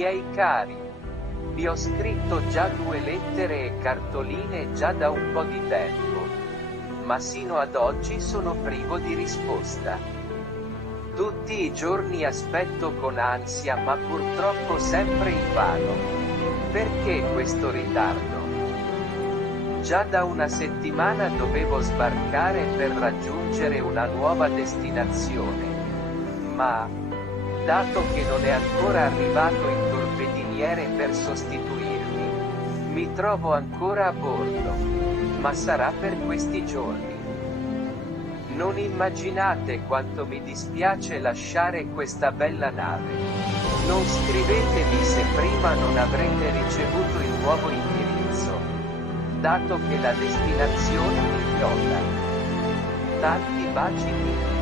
Miei cari, vi ho scritto già 2 lettere e cartoline già da un po' di tempo, ma sino ad oggi sono privo di risposta. Tutti i giorni aspetto con ansia, ma purtroppo sempre invano. Perché questo ritardo? Già da una settimana dovevo sbarcare per raggiungere una nuova destinazione, ma, dato che non è ancora arrivato il torpediniere per sostituirmi, mi trovo ancora a bordo. Ma sarà per questi giorni. Non immaginate quanto mi dispiace lasciare questa bella nave. Non scrivetemi se prima non avrete ricevuto il nuovo indirizzo, dato che la destinazione è ignota. Tanti baci.